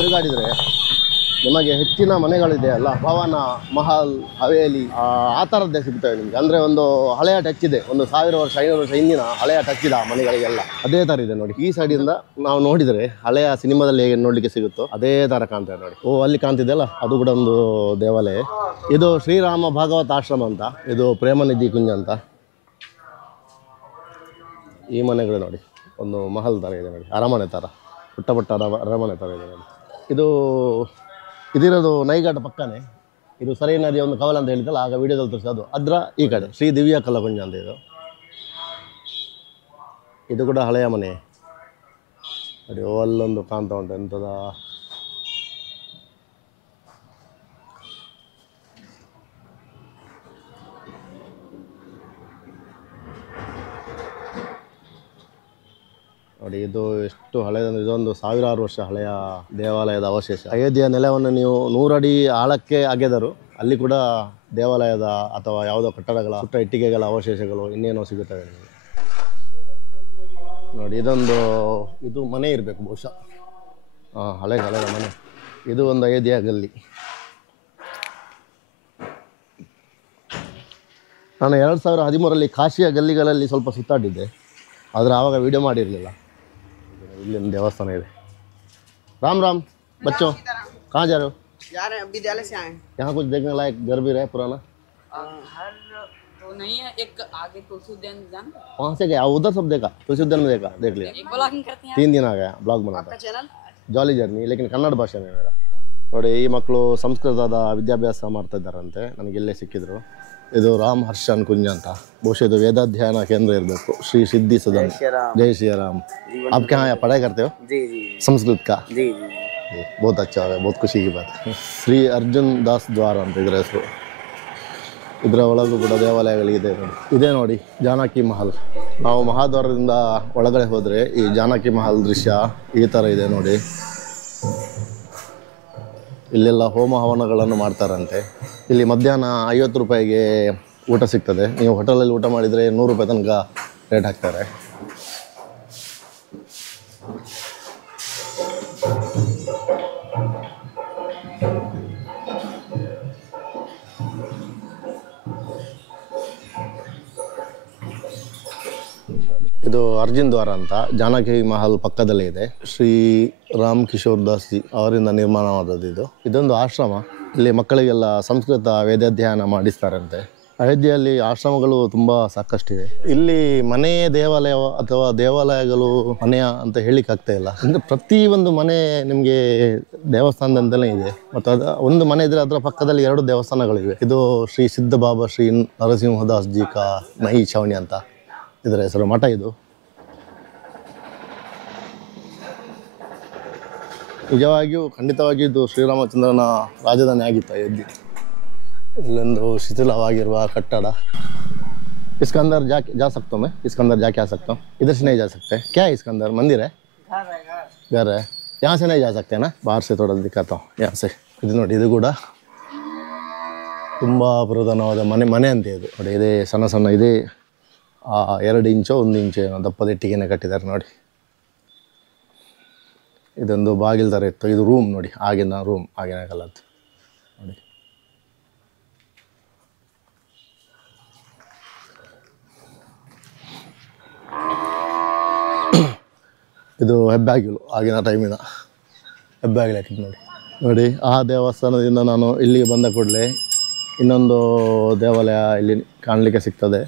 ತಿರುಗಾಡಿದರೆ ನಿಮಗೆ ಹೆಚ್ಚಿನ ಮನೆಗಳಿದೆ ಅಲ್ಲ, ಭವನ, ಮಹಲ್, ಹವೇಲಿ ಆ ಥರದ್ದೇ ಸಿಗ್ತವೆ ನಿಮಗೆ. ಅಂದರೆ ಒಂದು ಹಳೆಯ ಟಚ್ ಇದೆ, ಒಂದು 1000 ವರ್ಷ 500 ವರ್ಷ ಹಿಂದಿನ ಹಳೆಯ ಟಚ್ ಇದೆ ಆ ಮನೆಗಳಿಗೆಲ್ಲ. ಅದೇ ಥರ ಇದೆ ನೋಡಿ. ಈ ಸೈಡಿಂದ ನಾವು ನೋಡಿದರೆ ಹಳೆಯ ಸಿನಿಮಾದಲ್ಲಿ ಹೇಗೆ ನೋಡಲಿಕ್ಕೆ ಸಿಗುತ್ತೋ ಅದೇ ಥರ ಕಾಣ್ತದೆ ನೋಡಿ. ಅಲ್ಲಿ ಕಾಣ್ತಿದೆಯಲ್ಲ, ಅದು ಕೂಡ ಒಂದು ದೇವಾಲಯ. ಇದು ಶ್ರೀರಾಮ ಭಾಗವತ ಆಶ್ರಮ ಅಂತ, ಇದು ಪ್ರೇಮನಿಧಿ ಕುಂಜ ಅಂತ. ಈ ಮನೆಗಳು ನೋಡಿ, ಒಂದು ಮಹಲ್ ಥರ ಇದೆ ನೋಡಿ, ಅರಮನೆ ಥರ, ಪುಟ್ಟ ಅರಮನೆ ಥರ ಇದೆ ನೋಡಿ. ಇದಿರೋದು ನೈಘಾಟ ಪಕ್ಕನೇ. ಇದು ಸರೈ ನದಿಯ ಒಂದು ಕವಲ ಅಂತ ಹೇಳಿದ್ದಲ್ಲ, ಆಗ ವಿಡಿಯೋದಲ್ಲಿ ತೋರಿಸಿ ಅದರ ಈ ಕಡೆ ಶ್ರೀ ದಿವ್ಯ ಕಲ್ಲಕುಂಜ ಅಂತ ಇದು ಕೂಡ ಹಳೆಯ ಮನೆ ನೋಡಿ. ಅಲ್ಲೊಂದು ಕಾಣ್ತಾ ಉಂಟು ಎಂಥದ ನೋಡಿ. ಇದು ಎಷ್ಟು ಹಳೆಯದಂದ್ರೆ ಇದೊಂದು 1000 ವರ್ಷ ಹಳೆಯ ದೇವಾಲಯದ ಅವಶೇಷ. ಅಯೋಧ್ಯೆಯ ನೆಲವನ್ನು ನೀವು 100 ಅಡಿ ಆಳಕ್ಕೆ ಅಗೆದರು ಅಲ್ಲಿ ಕೂಡ ದೇವಾಲಯದ ಅಥವಾ ಯಾವುದೋ ಕಟ್ಟಡಗಳ ಪುಟ್ಟ ಇಟ್ಟಿಗೆಗಳ ಅವಶೇಷಗಳು ಇನ್ನೇನೋ ಸಿಗುತ್ತವೆ ನಿಮಗೆ ನೋಡಿ. ಇದು ಮನೆ ಇರಬೇಕು ಬಹುಶಃ, ಹಳೆಯ ಮನೆ. ಇದು ಒಂದು ಅಯೋಧ್ಯೆಯ ಗಲ್ಲಿ. ನಾನು 2013ರಲ್ಲಿ ಕಾಶಿಯ ಗಲ್ಲಿಗಳಲ್ಲಿ ಸ್ವಲ್ಪ ಸುತ್ತಾಡಿದ್ದೆ, ಆದರೆ ಆವಾಗ ವಿಡಿಯೋ ಮಾಡಿರಲಿಲ್ಲ. ಇಲ್ಲಿಂದ ದೇವಸ್ಥಾನ ಇದೆ. राम राम बच्चों, कहाँ जा रहे हो? जा रहे हैं विद्यालय से आए हैं। यहाँ कुछ देखने लायक घर भी रहे पुराना? हर तो नहीं है, एक आगे तुलसी उद्यान जान। वहाँ से गया उधर सब देखा, तुलसी उद्यान में देखा, देख लिया। एक ब्लॉगिंग करते हैं, 3 दिन आ गया ब्लॉग बनाता. आपका चैनल ಜಾಲಿ ಜರ್ನಿ, ಲೇಕಿನ್ ಕನ್ನಡ ಭಾಷೆ ಮೇರಾ. ನೋಡಿ, ಈ ಮಕ್ಕಳು ಸಂಸ್ಕೃತದ ವಿದ್ಯಾಭ್ಯಾಸ ಮಾಡ್ತಾ ಇದ್ದಾರಂತೆ, ನನಗೆ ಇಲ್ಲೇ ಸಿಕ್ಕಿದ್ರು. ಇದು ರಾಮ್ ಹರ್ಷನ್ ಕುಂಜ ಅಂತ, ಬಹುಶಃ ಇದು ವೇದಾಧ್ಯಯನ ಕೇಂದ್ರ ಇರಬೇಕು. ಶ್ರೀ ಸಿದ್ಧಿ ಸದನ್. जय श्री राम. आप क्या यहाँ पढ़ाई करते हो? जी जी संस्कृत का? जी जी बहुत अच्छा है, बहुत खुशी की बात है. ಶ್ರೀ ಅರ್ಜುನ್ ದಾಸ್ ದ್ವಾರ ಅಂತ ಇದರ ಹೆಸರು. ಇದರ ಒಳಗೂ ಕೂಡ ದೇವಾಲಯಗಳಿದೆ ನೋಡಿ. ಇದೇ ನೋಡಿ ಜಾನಕಿ ಮಹಲ್. ನಾವು ಮಹಾದ್ವಾರದಿಂದ ಒಳಗಡೆ ಹೋದರೆ ಈ ಜಾನಕಿ ಮಹಲ್ ದೃಶ್ಯ ಈ ಥರ ಇದೆ ನೋಡಿ. ಇಲ್ಲೆಲ್ಲ ಹೋಮ ಹವನಗಳನ್ನು ಮಾಡ್ತಾರಂತೆ. ಇಲ್ಲಿ ಮಧ್ಯಾಹ್ನ 50 ರೂಪಾಯಿಗೆ ಊಟ ಸಿಗ್ತದೆ. ನೀವು ಹೋಟೆಲಲ್ಲಿ ಊಟ ಮಾಡಿದರೆ 100 ರೂಪಾಯಿ ತನಕ ರೇಟ್ ಹಾಕ್ತಾರೆ. ಇದು ಅರ್ಜುನ್ ದ್ವಾರ ಅಂತ ಜಾನಕಿ ಮಹಲ್ ಪಕ್ಕದಲ್ಲೇ ಇದೆ. ಶ್ರೀ ರಾಮ್ ಕಿಶೋರ್ ದಾಸ್ ಜಿ ಅವರಿಂದ ನಿರ್ಮಾಣವಾದದ್ದು ಇದೊಂದು ಆಶ್ರಮ. ಇಲ್ಲಿ ಮಕ್ಕಳಿಗೆಲ್ಲ ಸಂಸ್ಕೃತ ವೇದಾಧ್ಯಯನ ಮಾಡಿಸ್ತಾರಂತೆ. ಅಯೋಧ್ಯೆಯಲ್ಲಿ ಆಶ್ರಮಗಳು ತುಂಬ ಸಾಕಷ್ಟಿವೆ. ಇಲ್ಲಿ ಮನೆಯೇ ದೇವಾಲಯ ಅಥವಾ ದೇವಾಲಯಗಳು ಮನೆಯ ಅಂತ ಹೇಳಿಕ್ಕೆ ಆಗ್ತಾ ಇಲ್ಲ. ಅಂದರೆ ಪ್ರತಿಯೊಂದು ಮನೆ ನಿಮಗೆ ದೇವಸ್ಥಾನದಂತೆಯೇ ಇದೆ. ಮತ್ತು ಒಂದು ಮನೆ ಇದ್ದರೆ ಅದರ ಪಕ್ಕದಲ್ಲಿ 2 ದೇವಸ್ಥಾನಗಳಿವೆ. ಇದು ಶ್ರೀ ಸಿದ್ಧ ಬಾಬಾ ಶ್ರೀ ನರಸಿಂಹದಾಸ್ ಜಿ ಕಾ ನೈ ಛಾವಣಿ ಅಂತ ಇದರ ಹೆಸರು. ಮಠ ಇದು. ನಿಜವಾಗಿಯೂ ಖಂಡಿತವಾಗಿಯೂ ಇದು ಶ್ರೀರಾಮಚಂದ್ರನ ರಾಜಧಾನಿ ಆಗಿತ್ತು ಅಯೋಧ್ಯೆ. ಇಲ್ಲೊಂದು ಶಿಥಿಲವಾಗಿರುವ ಕಟ್ಟಡ. इसके अंदर जा सकता हूँ मैं? इसके अंदर जाके आ सकता हूँ? इधर से नहीं जा सकते क्या? इसके अंदर मंदिर है? घर है. यहाँ से नहीं जा सकते ना? बाहर से थोड़ा दिखाता हूँ यहाँ से. ಇದು ನೋಡಿ, ಇದು ಕೂಡ ತುಂಬ ಪುರಾತನವಾದ ಮನೆ ಅಂತ ಇದು ನೋಡಿ. ಇದೇ ಸಣ್ಣ ಇದೇ 2 ಇಂಚೋ 1 ಇಂಚು ದಪ್ಪದ ಇಟ್ಟಿಗೆನೆ ಕಟ್ಟಿದ್ದಾರೆ ನೋಡಿ. ಇದೊಂದು ಬಾಗಿಲು ಥರ ಇತ್ತು. ಇದು ರೂಮ್ ನೋಡಿ, ಆಗಿನ ರೂಮ್, ಆಗಿನ ಕಾಲದ್ದು ನೋಡಿ. ಇದು ಹೆಬ್ಬಾಗಿಲು, ಆಗಿನ ಟೈಮಿನ ಹೆಬ್ಬಾಗಿಲು ಹಾಕಿದ್ದು ನೋಡಿ. ಆ ದೇವಸ್ಥಾನದಿಂದ ನಾನು ಇಲ್ಲಿಗೆ ಬಂದ ಕೂಡಲೇ ಇನ್ನೊಂದು ದೇವಾಲಯ ಇಲ್ಲಿ ಕಾಣಲಿಕ್ಕೆ ಸಿಗ್ತದೆ.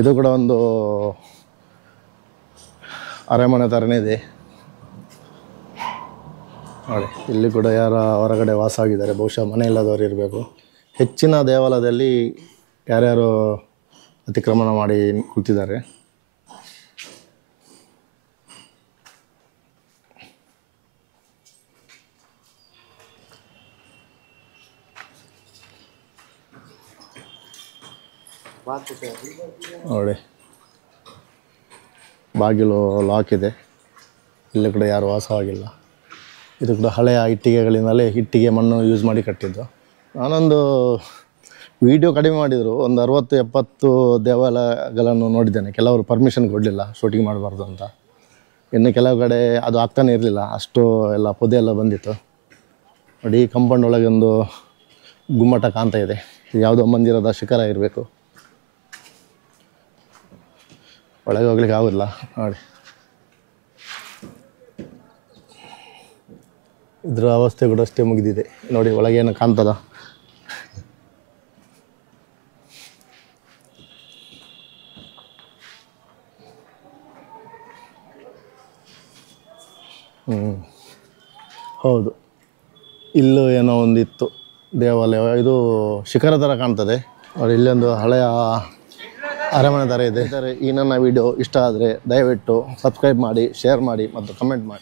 ಇದು ಕೂಡ ಒಂದು ಅರಮನೆ ಥರನೇ ಇದೆ ನೋಡಿ. ಇಲ್ಲಿ ಕೂಡ ಯಾರ ಹೊರಗಡೆ ವಾಸ ಆಗಿದ್ದಾರೆ, ಬಹುಶಃ ಮನೆ ಇಲ್ಲದವರು ಇರಬೇಕು. ಹೆಚ್ಚಿನ ದೇವಾಲಯದಲ್ಲಿ ಯಾರ್ಯಾರು ಅತಿಕ್ರಮಣ ಮಾಡಿ ಕೂತಿದ್ದಾರೆ. ನೋಡಿ, ಬಾಗಿಲು ಲಾಕ್ ಇದೆ. ಇಲ್ಲಿ ಕೂಡ ಯಾರು ವಾಸವಾಗಿಲ್ಲ. ಇದು ಕೂಡ ಹಳೆಯ ಇಟ್ಟಿಗೆಗಳಿಂದಲೇ ಇಟ್ಟಿಗೆ ಮಣ್ಣು ಯೂಸ್ ಮಾಡಿ ಕಟ್ಟಿದ್ದು. ನಾನೊಂದು ವಿಡಿಯೋ ಕಡಿಮೆ ಮಾಡಿದರು, ಒಂದು 60-70 ದೇವಾಲಯಗಳನ್ನು ನೋಡಿದ್ದೇನೆ. ಕೆಲವರು ಪರ್ಮಿಷನ್ ಕೊಡಲಿಲ್ಲ ಶೂಟಿಂಗ್ ಮಾಡಬಾರ್ದು ಅಂತ. ಇನ್ನು ಕೆಲವು ಕಡೆ ಅದು ಆಗ್ತಾನೆ ಇರಲಿಲ್ಲ, ಅಷ್ಟು ಎಲ್ಲ ಪೊದೆ ಎಲ್ಲ ಬಂದಿತ್ತು. ನೋಡಿ, ಈ ಕಾಂಪೌಂಡ್ ಒಳಗೆ ಒಂದು ಗುಮ್ಮಟ ಕಾಣ್ತಾ ಇದೆ. ಇದು ಯಾವುದೋ ಮಂದಿರದ ಶಿಖರ ಇರಬೇಕು. ಒಳಗೆ ಹೋಗ್ಲಿಕ್ಕೆ ಆಗೋದಿಲ್ಲ ನೋಡಿ. ಇದರ ಅವಸ್ಥೆ ಕೂಡ ಅಷ್ಟೇ ಮುಗಿದಿದೆ ನೋಡಿ. ಒಳಗೆ ಏನು ಕಾಣ್ತದ? ಹೌದು, ಇಲ್ಲೂ ಏನೋ ಒಂದಿತ್ತು ದೇವಾಲಯ. ಇದು ಶಿಖರ ಥರ ಕಾಣ್ತದೆ ನೋಡಿ. ಇಲ್ಲೊಂದು ಹಳೆಯ ಅರಮನೆ ಥರ ಇದೆ. ಈ ನನ್ನ ವಿಡಿಯೋ ಇಷ್ಟ ಆದರೆ ದಯವಿಟ್ಟು ಸಬ್ಸ್ಕ್ರೈಬ್ ಮಾಡಿ, ಶೇರ್ ಮಾಡಿ ಮತ್ತು ಕಮೆಂಟ್ ಮಾಡಿ.